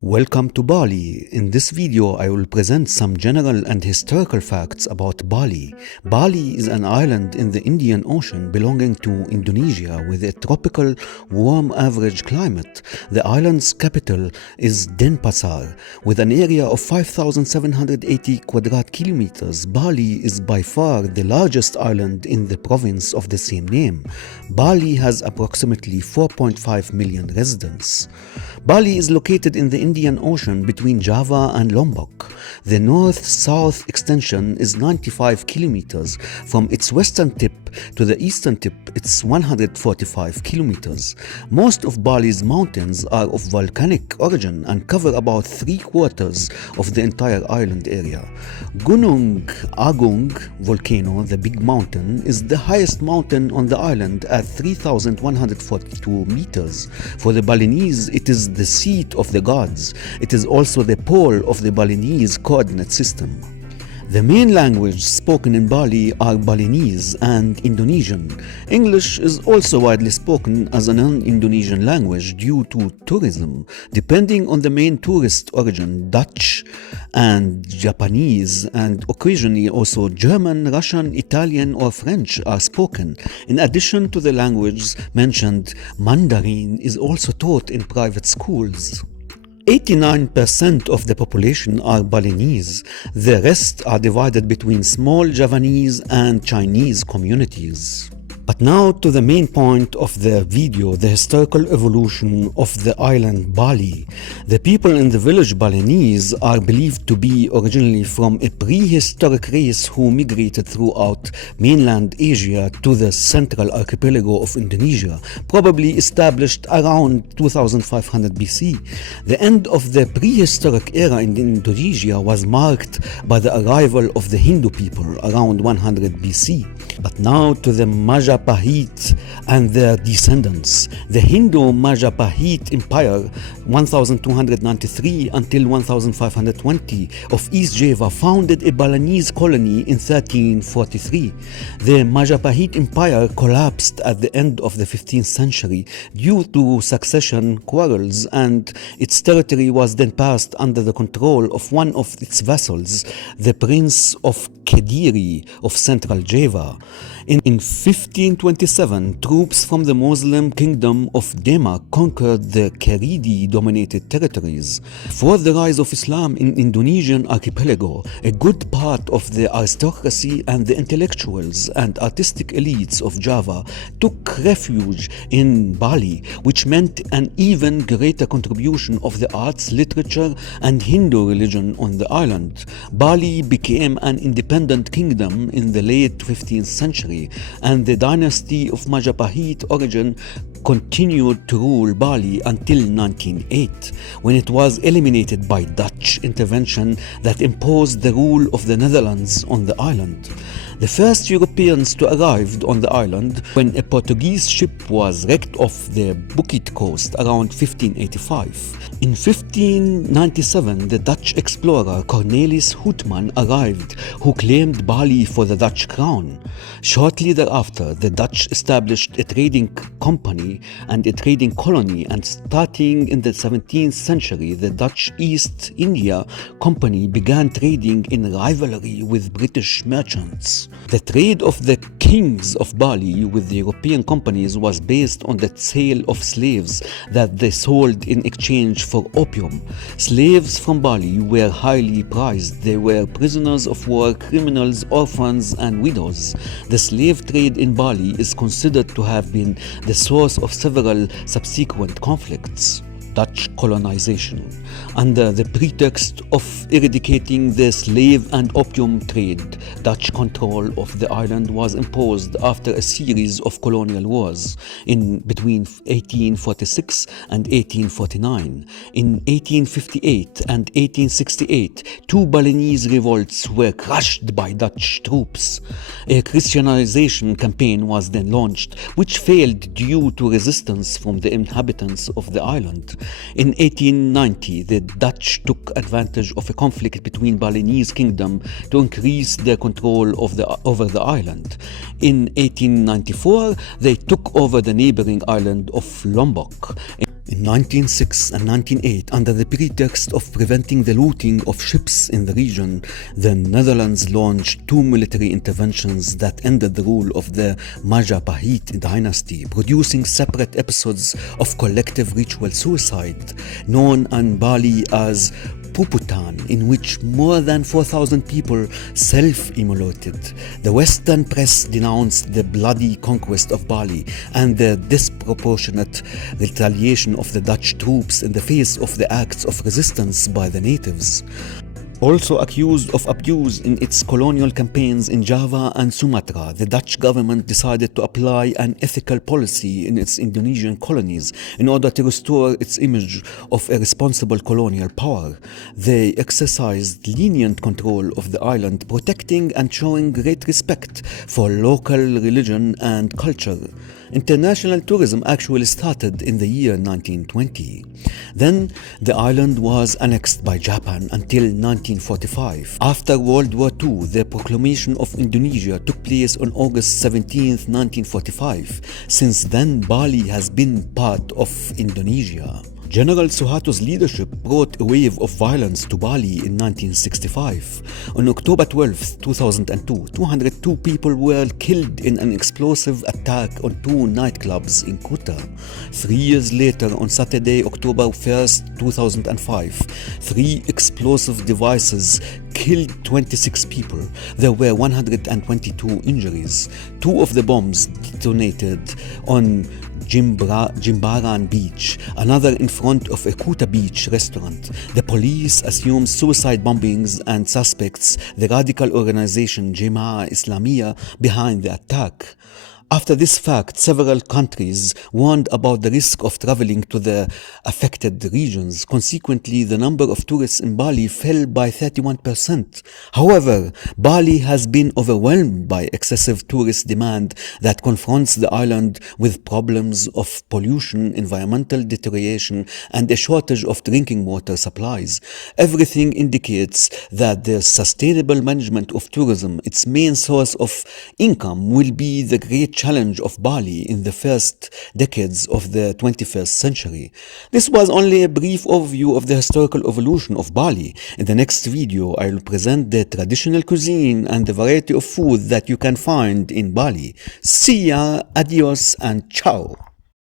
Welcome to Bali. In this video, I will present some general and historical facts about Bali. Bali is an island in the Indian Ocean belonging to Indonesia with a tropical, warm average climate. The island's capital is Denpasar. With an area of 5,780 quadrat kilometers, Bali is by far the largest island in the province of the same name. Bali has approximately 4.5 million residents. Bali is located in the Indian Ocean between Java and Lombok. The north-south extension is 95 kilometers. From its western tip to the eastern tip, it's 145 kilometers. Most of Bali's mountains are of volcanic origin and cover about 3/4 of the entire island area. Gunung Agung volcano, the big mountain, is the highest mountain on the island at 3,142 meters. For the Balinese, it is the seat of the gods. It is also the pole of the Balinese coordinate system. The main language spoken in Bali are Balinese and Indonesian. English is also widely spoken as a non-Indonesian language due to tourism. Depending on the main tourist origin, Dutch and Japanese and occasionally also German, Russian, Italian or French are spoken. In addition to the languages mentioned, Mandarin is also taught in private schools. 89% of the population are Balinese. The rest are divided between small Javanese and Chinese communities. But now to the main point of the video, the historical evolution of the island Bali. The people in the village Balinese are believed to be originally from a prehistoric race who migrated throughout mainland Asia to the central archipelago of Indonesia, probably established around 2500 BC. The end of the prehistoric era in Indonesia was marked by the arrival of the Hindu people around 100 BC. But now to the Majapahit and their descendants. The Hindu Majapahit Empire 1293 until 1520 of East Java founded a Balinese colony in 1343. The Majapahit Empire collapsed at the end of the 15th century due to succession quarrels, and its territory was then passed under the control of one of its vassals, the Prince of Kediri of Central Java. In 1527, troops from the Muslim kingdom of Demak conquered the Karidi-dominated territories. For the rise of Islam in Indonesian archipelago, a good part of the aristocracy and the intellectuals and artistic elites of Java took refuge in Bali, which meant an even greater contribution of the arts, literature, and Hindu religion on the island. Bali became an independent kingdom in the late 15th century, and the dynasty of Majapahit origin continued to rule Bali until 1908, when it was eliminated by Dutch intervention that imposed the rule of the Netherlands on the island. The first Europeans to arrive on the island when a Portuguese ship was wrecked off the Bukit coast around 1585. In 1597, the Dutch explorer Cornelis Houtman arrived, who claimed Bali for the Dutch crown. Shortly thereafter, the Dutch established a trading company and a trading colony, and starting in the 17th century, the Dutch East India Company began trading in rivalry with British merchants. The trade of the kings of Bali with the European companies was based on the sale of slaves that they sold in exchange for opium. Slaves from Bali were highly prized. They were prisoners of war, criminals, orphans, and widows. The slave trade in Bali is considered to have been the source of several subsequent conflicts. Dutch colonization. Under the pretext of eradicating the slave and opium trade, Dutch control of the island was imposed after a series of colonial wars in between 1846 and 1849. In 1858 and 1868, two Balinese revolts were crushed by Dutch troops. A Christianization campaign was then launched, which failed due to resistance from the inhabitants of the island. In 1890, the Dutch took advantage of a conflict between Balinese kingdom to increase their control over the island. In 1894, they took over the neighboring island of Lombok. In 1906 and 1908, under the pretext of preventing the looting of ships in the region, the Netherlands launched two military interventions that ended the rule of the Majapahit dynasty, producing separate episodes of collective ritual suicide, known in Bali as Puputan, in which more than 4,000 people self-immolated. The Western press denounced the bloody conquest of Bali and the disproportionate retaliation of the Dutch troops in the face of the acts of resistance by the natives. Also accused of abuse in its colonial campaigns in Java and Sumatra, the Dutch government decided to apply an ethical policy in its Indonesian colonies in order to restore its image of a responsible colonial power. They exercised lenient control of the island, protecting and showing great respect for local religion and culture. International tourism actually started in the year 1920. Then the island was annexed by Japan until 1945. After World War II, the proclamation of Indonesia took place on August 17, 1945. Since then, Bali has been part of Indonesia. General Suharto's leadership brought a wave of violence to Bali in 1965. On October 12, 2002, 202 people were killed in an explosive attack on two nightclubs in Kuta. 3 years later, on Saturday, October 1, 2005, three explosive devices killed 26 people. There were 122 injuries. Two of the bombs detonated on Jimbaran Beach, another in front of a Kuta Beach restaurant. The police assumed suicide bombings and suspects the radical organization Jemaah Islamiyah behind the attack. After this fact, several countries warned about the risk of traveling to the affected regions. Consequently, the number of tourists in Bali fell by 31%. However, Bali has been overwhelmed by excessive tourist demand that confronts the island with problems of pollution, environmental deterioration, and a shortage of drinking water supplies. Everything indicates that the sustainable management of tourism, its main source of income, will be the great challenge of Bali in the first decades of the 21st century. This was only a brief overview of the historical evolution of Bali. In the next video, I will present the traditional cuisine and the variety of food that you can find in Bali. See ya, adios, and ciao.